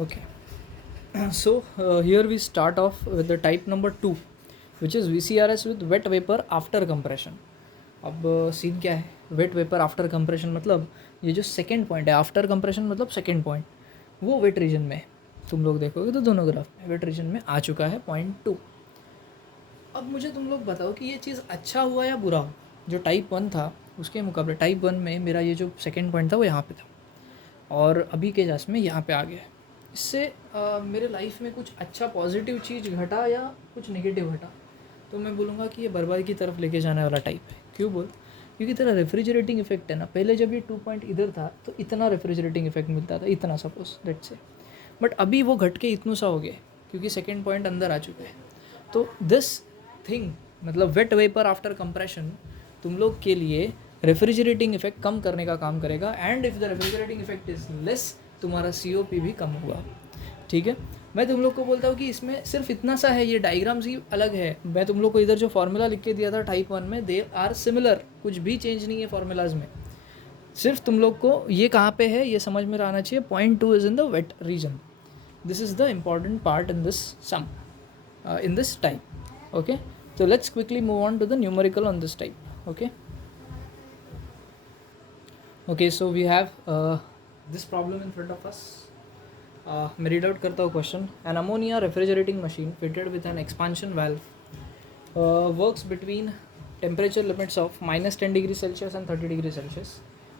Okay. So here we start off with the type number 2, which is VCRS with wet vapor after compression. अब scene क्या है, wait vapour after compression मतलब ये जो second point है, after compression मतलब second point, वो wait region में है। तुम लोग देखोगे तो दोनों ग्राफ में वेट रीजन में आ चुका है पॉइंट 2। अब मुझे तुम लोग बताओ कि ये चीज़ अच्छा हुआ या बुरा हुआ। जो टाइप 1 था उसके मुकाबले टाइप 1 में मेरा ये जो सेकेंड पॉइंट था वो यहाँ पे था, और अभी के जास में यहाँ पे आ गया है। इससे मेरे लाइफ में कुछ अच्छा पॉजिटिव चीज़ घटा या कुछ नेगेटिव घटा, तो मैं बोलूँगा कि ये बर्बादी की तरफ लेके जाने वाला टाइप है। क्यों बोल? क्योंकि तेरा रेफ्रिजरेटिंग इफेक्ट है ना, पहले जब ये 2 पॉइंट इधर था तो इतना रेफ्रिजरेटिंग इफेक्ट मिलता था, इतना सपोज दैट से, बट अभी वो घट के इतना सा हो गया क्योंकि सेकेंड पॉइंट अंदर आ चुका है। तो दिस थिंग मतलब वेट वेपर आफ्टर कंप्रेशन तुम लोग के लिए रेफ्रिजरेटिंग इफेक्ट कम करने का काम करेगा, and if the refrigerating effect is less तुम्हारा COP भी कम होगा। ठीक है, मैं तुम लोग को बोलता हूँ कि इसमें सिर्फ इतना सा है, ये डायग्राम्स ही अलग है। मैं तुम लोग को इधर जो फार्मूला लिख के दिया था टाइप 1 में, दे आर सिमिलर, कुछ भी चेंज नहीं है फार्मूलाज में। सिर्फ तुम लोग को ये कहाँ पे है ये समझ में आना चाहिए। Point 2 is in the wet region. This is the important part in this sum, in this type. Okay, so let's quickly move on to the numerical on this type. Okay, so we have this problem in front of us. मैं read out करता हूँ question. An ammonia refrigerating machine fitted with an expansion valve works between temperature limits of -10 degree Celsius and 30 degree Celsius.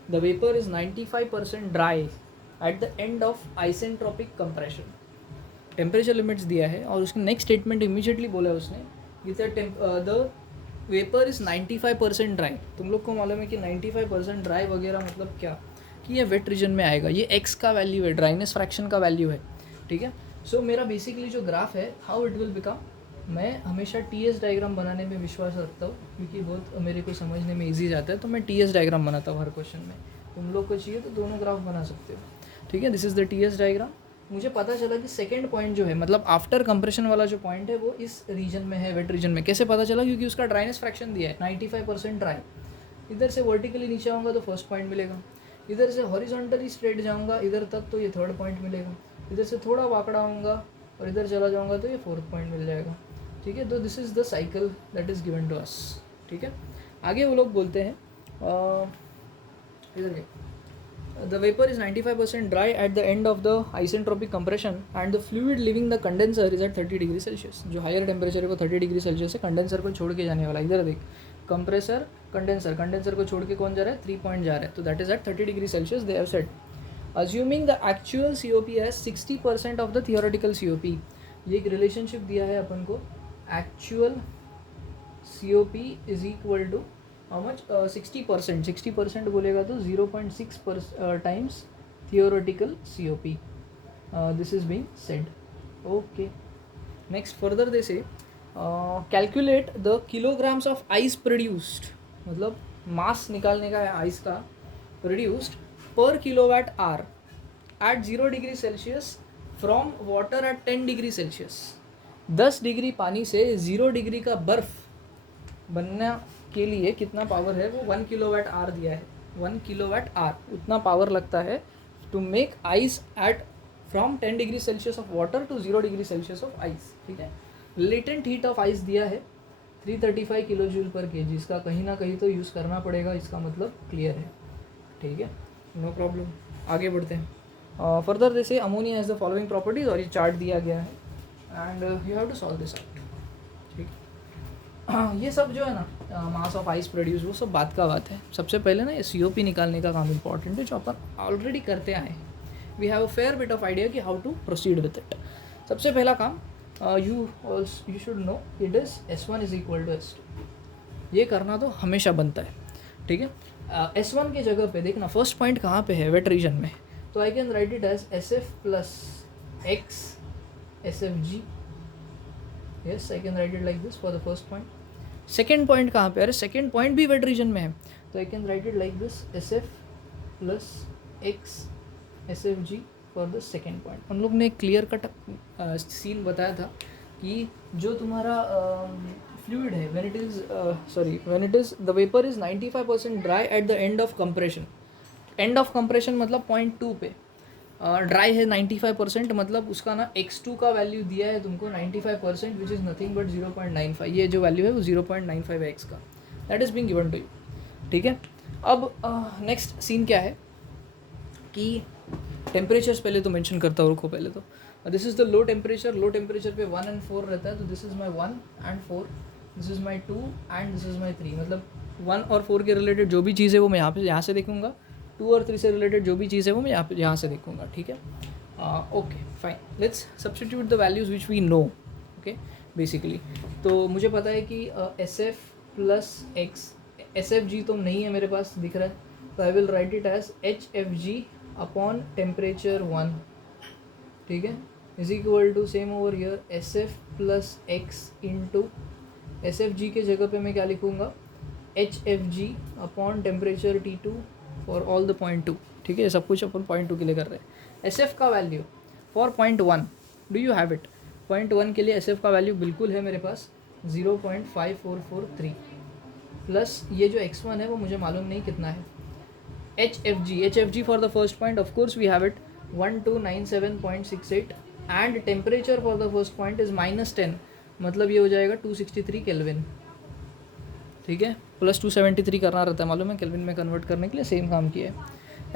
The vapor is 95% dry at the end of isentropic compression. Temperature limits दिया है और उसके next statement immediately बोला है उसने, the vapour is 95% dry. तुम लोग को मालूम है कि 95% ड्राई वगैरह मतलब क्या, कि ये वेट रीजन में आएगा। ये एक्स का वैल्यू है, ड्राइनेस फ्रैक्शन का वैल्यू है। ठीक है, सो मेरा बेसिकली जो ग्राफ है हाउ इट विल बिकम, मैं हमेशा TS डायग्राम बनाने में विश्वास रखता हूँ क्योंकि बहुत मेरे को समझने में ईजी जाता है, तो मैं TS डायग्राम बनाता हूँ हर क्वेश्चन में। तुम लोग को चाहिए तो दोनों ग्राफ बना सकते हो। ठीक है, this is the TS diagram. मुझे पता चला कि सेकेंड पॉइंट जो है मतलब आफ्टर कंप्रेशन वाला जो पॉइंट है वो इस रीजन में है, वेट रीजन में। कैसे पता चला? क्योंकि उसका ड्राइनेस फ्रैक्शन दिया है 95% ड्राई। इधर से वर्टिकली नीचे आऊँगा तो फर्स्ट पॉइंट मिलेगा, इधर से हॉरिजॉन्टली स्ट्रेट जाऊँगा इधर तक तो ये थर्ड पॉइंट मिलेगा, इधर से थोड़ा वाकड़ा आऊँगा और इधर चला जाऊँगा तो ये फोर्थ पॉइंट मिल जाएगा। ठीक है, तो this is the cycle that is given to us. ठीक है, आगे वो लोग बोलते हैं इधर the vapor is 95% dry at the end of the isentropic compression and the fluid leaving the condenser is at 30 degree Celsius. जो हायर टेम्परेचर को 30 डिग्री सेल्सियस से कंडेंसर को छोड़ के जाने वाला, इधर देख, कंप्रेसर कंडेंसर, कंडेंसर को छोड़ के कौन जा रहा है? 3 पॉइंट जा रहा है, तो that is at 30 degree Celsius they have said. Assuming the actual COP as 60% of the theoretical COP। ये एक रिलेशनशिप दिया है अपन को, actual COP is equal to how much? 60%। 60% बोलेगा तो 0.6 times theoretical COP। This is being said. Okay, next further they say calculate the kilograms of ice produced, मतलब mass निकालने का है आइस का, produced per kilowatt are at 0 degree Celsius from water at 10 degree Celsius. 10 degree पानी से 0 degree का बर्फ़ बनने के लिए कितना पावर है? वो 1 किलोवाट आर दिया है। 1 किलोवाट आर उतना पावर लगता है to make ice at from 10 degree Celsius of water to 0 degree Celsius of ice. ठीक है, लेटेंट हीट ऑफ आइस दिया है 335 किलो जूल पर केजी। इसका कहीं ना कहीं तो यूज़ करना पड़ेगा, इसका मतलब क्लियर है। ठीक है, नो प्रॉब्लम, आगे बढ़ते हैं। फर्दर जैसे ammonia has the following properties, और ये चार्ट दिया गया है and you have to solve this out. ठीक है, ये सब जो है ना मास ऑफ आइस प्रोड्यूस, वो सब बात का बात है। सबसे पहले ना ये COP निकालने का काम इंपॉर्टेंट है, जो अपन ऑलरेडी करते आए। We have a fair bit of idea कि how to proceed with it. सबसे पहला काम you should know it is S1 is equal to S2। ये करना तो हमेशा बनता है। ठीक है, S1 की जगह पे देखना फर्स्ट पॉइंट कहाँ पे है, वेट रीजन में, तो I can write it as SF plus X SFG। yes, I can write it like this for the first point. Second point कहाँ पे? अरे सेकेंड पॉइंट भी वेट रीजन में है, तो I can write it like this SF plus X SFG for the second point. हम लोग ने क्लियर कट सीन बताया था कि जो तुम्हारा फ्लूइड है when it is the vapour is 95% dry at the end of compression. End of compression मतलब पॉइंट 2 पे ड्राई है 95%, मतलब उसका ना x2 का वैल्यू दिया है तुमको 95%, विच इज़ नथिंग बट 0.95, ये जो वैल्यू है वो 0.95 है x का, that is being given to you, ठीक है। अब नेक्स्ट सीन क्या है कि टेम्परेचर्स पहले तो मेंशन करता हूँ, रुको पहले तो this is the low temperature पे 1 and 4 रहता है, तो this is my 1 and 4, this is my 2 and this is my 3, मतलब 1 और 4 के रिलेटेड जो भी चीज़ है वो मैं यहाँ से देखूँगा, 2 और 3 से रिलेटेड जो भी चीज़ है वो मैं यहाँ से देखूँगा, ठीक है। Okay fine, let's substitute the values which we know, okay basically. तो मुझे पता है कि S F plus X, S F G तो नहीं है मेरे पास दिख रहा है, तो I will write it as H F G upon temperature 1, ठीक है, is equal to same over here S F plus X into S F G के जगह पे मैं क्या लिखूँगा, H F G upon temperature T2 for all the point 2, ठीक है, सब कुछ अपन पॉइंट 2 के लिए कर रहे हैं। एस एफ का value for point 1 do you have it, point 1 के लिए एस एफ का वैल्यू बिल्कुल है मेरे पास 0.5443, प्लस ये जो x1 है वो मुझे मालूम नहीं कितना है। H F G for the first point of course we have it 1297.68 and temperature for the first point is -10, मतलब ये हो जाएगा 263 केल्विन, ठीक है, प्लस 273 करना रहता है मालूम है, केल्विन में कन्वर्ट करने के लिए सेम काम किया है।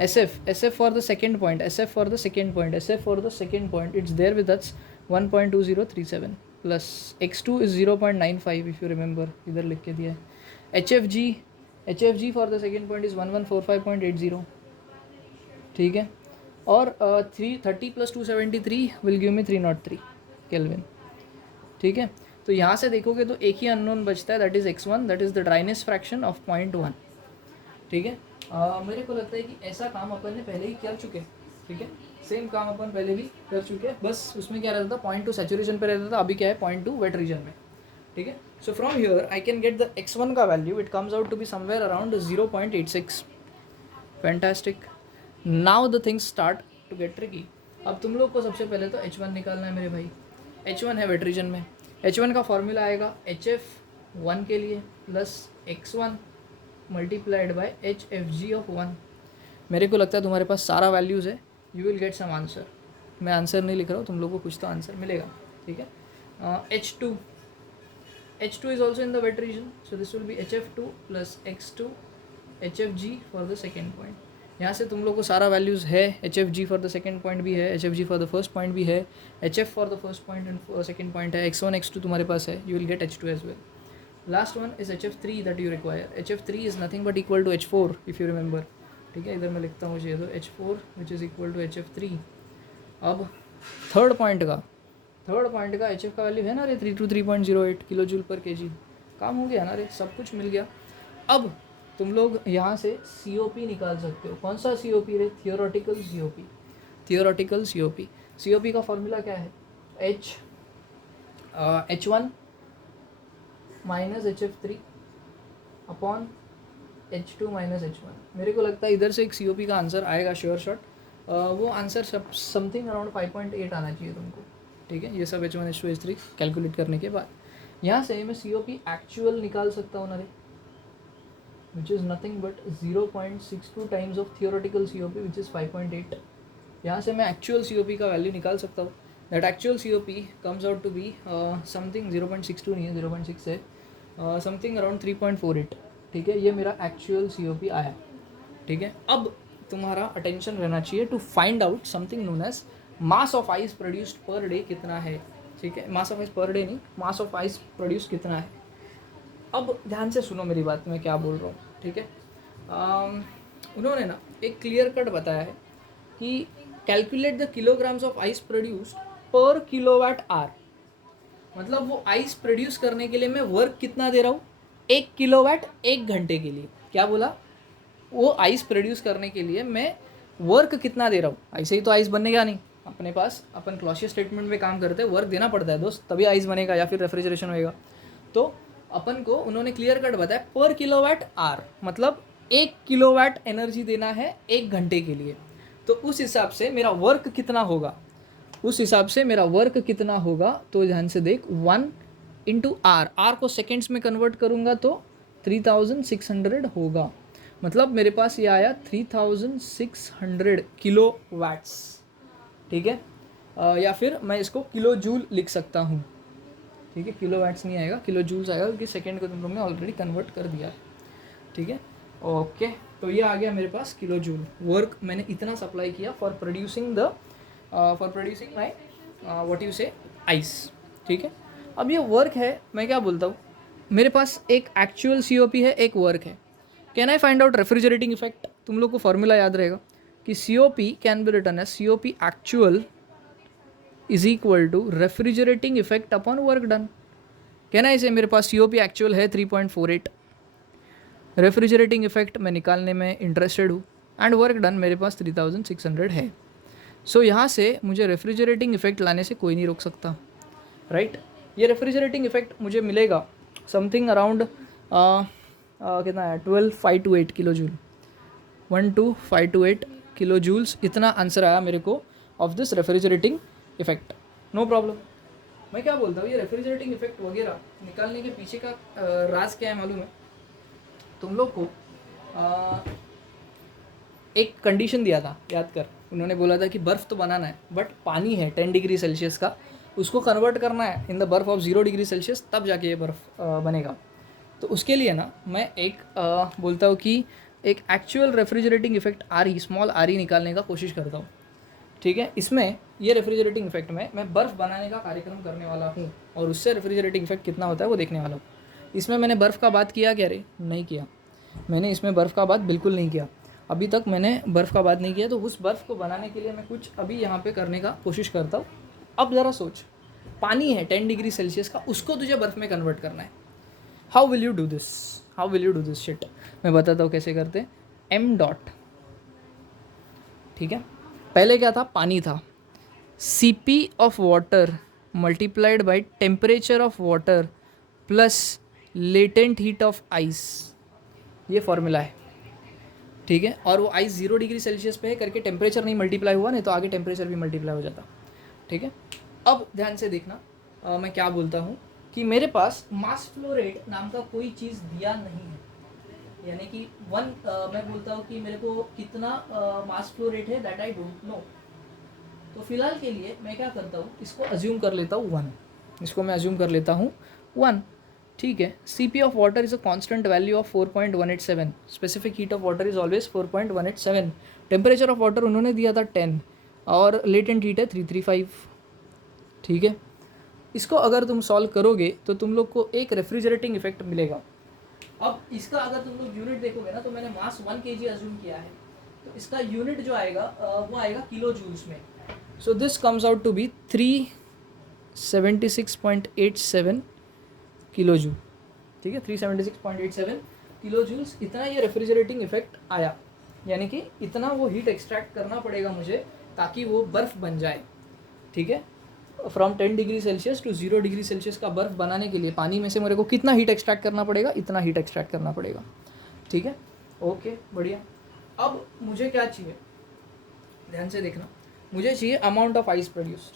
S F for the second point, S F for the second point it's there with us 1.2037 plus x2 is 0.95 if you remember, इधर लिख के दिया है। H F G for the second point is 1145.80, ठीक है, और 330 plus 273 will give me 303 kelvin, ठीक है। तो यहाँ से देखोगे तो एक ही अननोन बचता है, that is x1, that is the dryness fraction of 0.1, ठीक है। मेरे को लगता है कि ऐसा काम अपन ने पहले ही कर चुके, ठीक है, सेम काम अपन पहले भी कर चुके हैं, बस उसमें क्या रहता था 0.2 सैचुरेशन पे रहता था, अभी क्या है 0.2 वेट रीजन में, ठीक है। So from here I can get the x1 का value, it comes out to be somewhere around 0.86, fantastic. Now the things start to get tricky. अब तुम लोग को सबसे पहले तो h1 निकालना है मेरे भाई, h1 है वेट रीजन में, h1 का फॉर्मूला आएगा HF1 के लिए plus x1 multiplied by HFG of 1। मेरे को लगता है तुम्हारे पास सारा वैल्यूज़ है, you will get some answer, मैं आंसर नहीं लिख रहा हूँ, तुम लोग को कुछ तो आंसर मिलेगा, ठीक है। H2 is also in the wet region, so this will be HF2 plus x2 HFG for the second point। यहाँ से तुम लोग को सारा वैल्यूज़ है, HFG for the second point भी है, HFG for the first point भी है, HF for the first point and second point है, x1 x2 तुम्हारे पास है, you will get H2 as well. Last one is HF3 that you require, HF3 is nothing but equal to H4 if you remember, ठीक है, इधर मैं लिखता हूँ मुझे तो H4 which is equal to HF3। अब थर्ड पॉइंट का HF का वैल्यू है ना रे 3 to 3.08 किलो जूल पर केजी, काम हो गया ना रे, सब कुछ मिल गया। अब तुम लोग यहाँ से COP निकाल सकते हो, कौन सा COP रे, थियोरेटिकल COP। COP का फॉर्मूला क्या है, H1 minus HF3 upon H2 minus H1। मेरे को लगता है इधर से एक COP का आंसर आएगा श्योर शॉट, वो आंसर समथिंग अराउंड 5.8 आना चाहिए तुमको, ठीक है, ये सब H1 H2 H3 कैलकुलेट करने के बाद यहाँ से मैं COP एक्चुअल निकाल सकता हूँ ना रे, which is nothing but 0.62 times of theoretical COP which is 5.8। यहाँ से मैं एक्चुअल COP का वैल्यू निकाल सकता हूँ, that actual COP comes out to be something 0.62 नहीं है, 0.6 है, समथिंग अराउंड 3.48, ठीक है, ये मेरा एक्चुअल COP आया, ठीक है। अब तुम्हारा अटेंशन रहना चाहिए to find out something known as mass of ice produced per day कितना है, ठीक है, mass of ice per day नहीं, मास ऑफ आइस प्रोड्यूस कितना है। अब ध्यान से सुनो मेरी बात, मैं क्या बोल रहा हूँ, ठीक है। उन्होंने ना एक क्लियर कट बताया है कि calculate the kilograms of ice produced per kilowatt hour, मतलब वो आइस प्रोड्यूस करने के लिए मैं वर्क कितना दे रहा हूँ, 1 किलोवाट 1 घंटे के लिए। क्या बोला, वो आइस प्रोड्यूस करने के लिए मैं वर्क कितना दे रहा हूँ, ऐसे ही तो आइस बनेगा नहीं, अपने पास अपन क्लॉशियस स्टेटमेंट में काम करते हैं, वर्क देना पड़ता है दोस्त, तभी आइस बनेगा या फिर रेफ्रिजरेशन होएगा। तो अपन को उन्होंने क्लियर कट बताया पर किलोवाट आवर, मतलब 1 किलोवाट एनर्जी देना है 1 घंटे के लिए, तो उस हिसाब से मेरा वर्क कितना होगा, तो ध्यान से देख 1 इंटू आर को सेकेंड्स में कन्वर्ट करूँगा तो 3600 होगा, मतलब मेरे पास ये आया 3600 किलो वैट्स, ठीक है। या फिर मैं इसको किलो जूल लिख सकता हूँ, ठीक है। किलो वाट्स नहीं आएगा, किलो जूल्स आएगा, क्योंकि सेकेंड को तुम लोग ने ऑलरेडी कन्वर्ट कर दिया है, ठीक है। ओके, तो ये आ गया मेरे पास किलो जूल। वर्क मैंने इतना सप्लाई किया for producing my what you से आइस, ठीक है। अब ये वर्क है, मैं क्या बोलता हूँ, मेरे पास एक एक्चुअल COP है, एक वर्क है। Can I find out refrigerating effect? तुम लोग को फॉर्मूला याद रहेगा कि COP can be written as COP actual is equal to refrigerating effect upon work done. कहना इसे मेरे पास COP एक्चुअल है 3.48, रेफ्रिजरेटिंग इफेक्ट मैं निकालने में इंटरेस्टेड हूँ, एंड वर्क डन मेरे पास 3600 है। सो यहाँ से मुझे रेफ्रिजरेटिंग इफेक्ट लाने से कोई नहीं रोक सकता, राइट। ये रेफ्रिजरेटिंग इफेक्ट मुझे मिलेगा समथिंग अराउंड कितना है, 12528 किलो जूल, 12528 किलो जूल्स, इतना आंसर आया मेरे को of this refrigerating effect. No problem. मैं क्या बोलता हूँ, ये रेफ्रिजरेटिंग इफेक्ट वगैरह निकालने के पीछे का राज क्या है मालूम है तुम लोग को? एक कंडीशन दिया था, याद कर। उन्होंने बोला था कि बर्फ़ तो बनाना है, बट पानी है 10 डिग्री सेल्सियस का, उसको कन्वर्ट करना है इन द बर्फ़ ऑफ 0 डिग्री सेल्सियस, तब जाके ये बर्फ़ बनेगा। तो उसके लिए ना मैं एक बोलता हूँ कि एक actual refrigerating effect RE, small RE निकालने का कोशिश करता हूँ, ठीक है। इसमें ये रेफ्रिजरेटिंग इफेक्ट में मैं बर्फ़ बनाने का कार्यक्रम करने वाला हूँ, और उससे रेफ्रिजरेटिंग इफेक्ट कितना होता है वो देखने वाला हूँ। इसमें मैंने बर्फ़ का बात किया क्या रे? नहीं किया। मैंने इसमें बर्फ़ का बात बिल्कुल नहीं किया, अभी तक मैंने बर्फ़ का बात नहीं किया। तो उस बर्फ़ को बनाने के लिए मैं कुछ अभी यहाँ पे करने का कोशिश करता हूँ। अब ज़रा सोच, पानी है 10 डिग्री सेल्सियस का, उसको तुझे बर्फ़ में कन्वर्ट करना है। How will you do this shit? मैं बताता हूँ कैसे करते। m डॉट, ठीक है, पहले क्या था, पानी था, CP of water multiplied by temperature of water plus latent heat of ice, ये फॉर्मूला है, ठीक है। और वो आइस 0 डिग्री सेल्सियस पे है करके टेम्परेचर नहीं मल्टीप्लाई हुआ, नहीं तो आगे टेम्परेचर भी मल्टीप्लाई हो जाता, ठीक है। अब ध्यान से देखना, मैं क्या बोलता हूँ कि मेरे पास मास फ्लो रेट नाम का कोई चीज़ दिया नहीं है, यानी कि मैं बोलता हूँ कि मेरे को कितना मास फ्लो रेट है, दैट आई डोंट नो। तो फिलहाल के लिए मैं क्या करता हूँ, इसको अज्यूम कर लेता हूँ 1, इसको मैं अज्यूम कर लेता हूँ 1, ठीक है। CP of water is a constant value of 4.187, specific heat of water is always 4.187, temperature of water उन्होंने दिया था 10, और लेटेंट हीट है 335, ठीक है। इसको अगर तुम सॉल्व करोगे तो तुम लोग को एक रेफ्रिजरेटिंग इफेक्ट मिलेगा। अब इसका अगर तुम लोग यूनिट देखोगे ना, तो मैंने मास 1 kg अज्यूम किया है, तो इसका यूनिट जो आएगा वो आएगा किलो जूल्स में। So this comes out to be 376.87 kilo joule, ठीक है, 376.87 किलो जूल्स, इतना ये रेफ्रिजरेटिंग इफेक्ट आया, यानी कि इतना वो हीट एक्सट्रैक्ट करना पड़ेगा मुझे ताकि वो बर्फ़ बन जाए, ठीक है। From 10 degree Celsius to 0 degree Celsius का बर्फ़ बनाने के लिए पानी में से मेरे को कितना हीट एक्सट्रैक्ट करना पड़ेगा? इतना हीट एक्सट्रैक्ट करना पड़ेगा, ठीक है। ओके, बढ़िया। अब मुझे क्या चाहिए, ध्यान से देखना, मुझे चाहिए अमाउंट ऑफ आइस प्रोड्यूस्ड।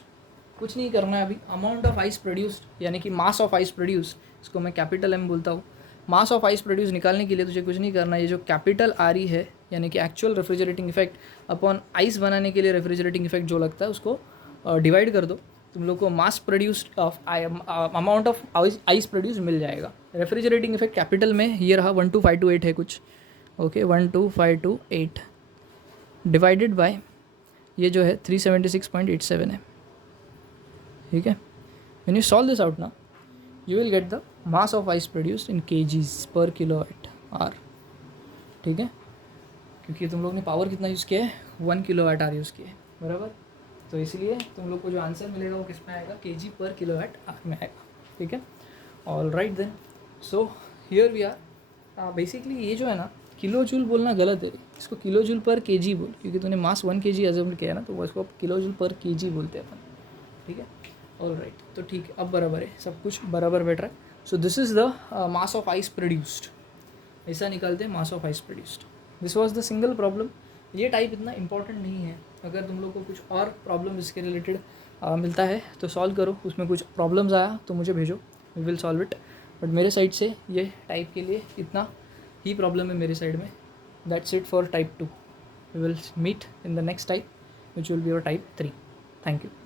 कुछ नहीं करना है अभी, अमाउंट ऑफ आइस प्रोड्यूस्ड यानी कि मास ऑफ आइस प्रोड्यूस, इसको मैं कैपिटल M बोलता हूँ। मास ऑफ आइस प्रोड्यूस निकालने के लिए तुझे कुछ नहीं करना है, ये जो कैपिटल RE है यानी कि actual refrigerating effect upon ice बनाने के लिए रेफ्रिजरेटिंग इफेक्ट जो लगता है उसको डिवाइड कर दो, तुम लोग को mass produced of amount of ice produce मिल जाएगा। रेफ्रिजरेटिंग इफेक्ट कैपिटल में ये रहा 12528 है कुछ, ओके, 12528 डिवाइडेड बाय ये जो है 376.87 है, ठीक है। When you solve this out ना, you will get the mass of ice produced in kgs per kilowatt hour, ठीक है, क्योंकि तुम लोग ने पावर कितना यूज़ किया है, 1 किलोवाट आर यूज़ किया है, बराबर। तो इसलिए तुम लोग को जो आंसर मिलेगा वो किस में आएगा, kg पर किलोवाट आर में आएगा, ठीक है। All right then, so here we are. Basically ये जो है ना, किलो जूल बोलना गलत है, इसको किलो जूल पर kg बोल, क्योंकि तूने मास 1 kg अज्यूम किया ना, तो वो इसको किलो जूल पर kg बोलते हैं अपन, ठीक है। ऑल राइट, तो ठीक है, अब बराबर है, सब कुछ बराबर बैठ रहा है। So this is the mass of ice produced, ऐसा निकालते हैं मास of ice produced. This was the single problem. ये टाइप इतना इंपॉर्टेंट नहीं है, अगर तुम लोग को कुछ और प्रॉब्लम इसके रिलेटेड मिलता है तो सॉल्व करो, उसमें कुछ प्रॉब्लम्स आया तो मुझे भेजो, we will solve it. But मेरे साइड से ये टाइप के लिए इतना ही प्रॉब्लम है मेरे साइड में। That's it for type 2। We will meet in the next type which will be your type 3। Thank you.